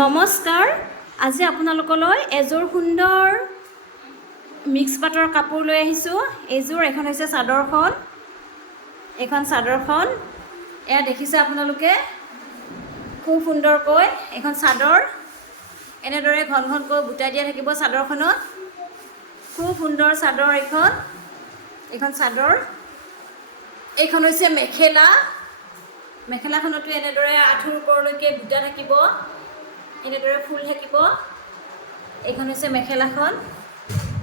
নমস্কাৰ। আজি আপোনালোকলৈ এযোৰ সুন্দৰ মিক্স পাটৰ কাপোৰ লৈ আহিছোঁ। এখন হৈছে চাদৰখন। এইখন চাদৰখন এয়া দেখিছে আপোনালোকে খুব সুন্দৰকৈ এখন চাদৰ এনেদৰে ঘন ঘনকৈ বুটাই দিয়া থাকিব চাদৰখনত। খুব সুন্দৰ চাদৰ এইখন চাদৰ। এইখন হৈছে মেখেলা। মেখেলাখনতো এনেদৰে আঁঠুৰ ওপৰলৈকে বুটা থাকিব, এনেদৰে ফুল থাকিব। এইখন হৈছে মেখেলাখন।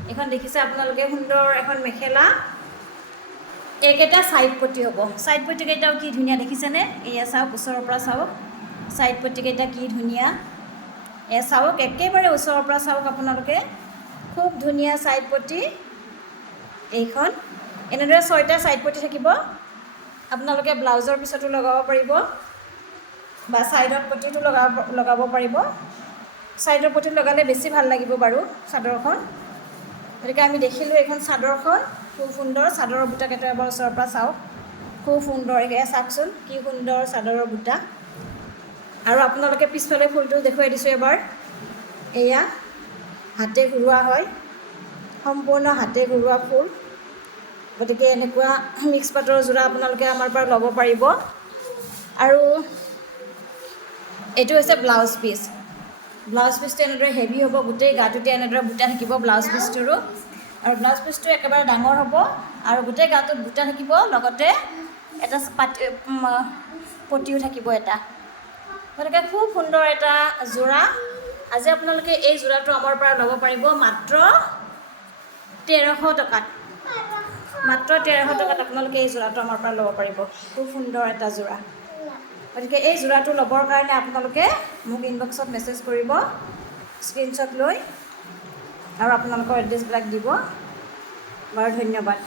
এইখন দেখিছে আপোনালোকে সুন্দৰ এখন মেখেলা। এইকেইটা ছাইড পটি হ'ব। ছাইড পটিকেইটাও কি ধুনীয়া দেখিছেনে? এয়া চাওক, ওচৰৰ পৰা চাওক ছাইড পটিকেইটা কি ধুনীয়া। এয়া চাওক, একেবাৰে ওচৰৰ পৰা চাওক আপোনালোকে, খুব ধুনীয়া ছাইড পটি। এইখন এনেদৰে 6টা ছাইড পটি থাকিব। আপোনালোকে ব্লাউজৰ পিছতো লগাব পাৰিব বা ছাইডত পটিটো লগাব পাৰিব। ছাইডৰ পটি লগালে বেছি ভাল লাগিব বাৰু চাদৰখন। গতিকে আমি দেখিলোঁ এইখন চাদৰখন খুব সুন্দৰ। চাদৰৰ বুটাকেইটা এবাৰ ওচৰৰ পৰা চাওক, খুব সুন্দৰ। এয়া চাওকচোন কি সুন্দৰ চাদৰৰ বুটা। আৰু আপোনালোকে পিছফালে ফুলটো দেখুৱাই দিছোঁ এবাৰ। এয়া হাতে ঘূৰোৱা হয়, সম্পূৰ্ণ হাতে ঘূৰোৱা ফুল। গতিকে এনেকুৱা মিক্স পাটৰ যোৰা আপোনালোকে আমাৰ পৰা ল'ব পাৰিব। আৰু এইটো হৈছে ব্লাউজ পিচ। ব্লাউজ পিচটো এনেদৰে হেভি হ'ব, গোটেই গাটোতে এনেদৰে বুটা থাকিব ব্লাউজ পিচটোৰো। আৰু ব্লাউজ পিচটো একেবাৰে ডাঙৰ হ'ব আৰু গোটেই গাটোত বুটা থাকিব, লগতে এটা পটিও থাকিব এটা। গতিকে খুব সুন্দৰ এটা যোৰা। আজি আপোনালোকে এই যোৰাটো আমাৰ পৰা ল'ব পাৰিব মাত্ৰ 1300 টকাত। মাত্ৰ 1300 টকাত আপোনালোকে এই যোৰাটো আমাৰ পৰা ল'ব পাৰিব। খুব সুন্দৰ এটা যোৰা। গতিকে এই যোৰাটো ল'বৰ কাৰণে আপোনালোকে মোক ইনবক্সত মেছেজ কৰিব, স্ক্ৰীনশ্বট লৈ, আৰু আপোনালোকৰ এড্ৰেছবিলাক দিব। বাৰু ধন্যবাদ।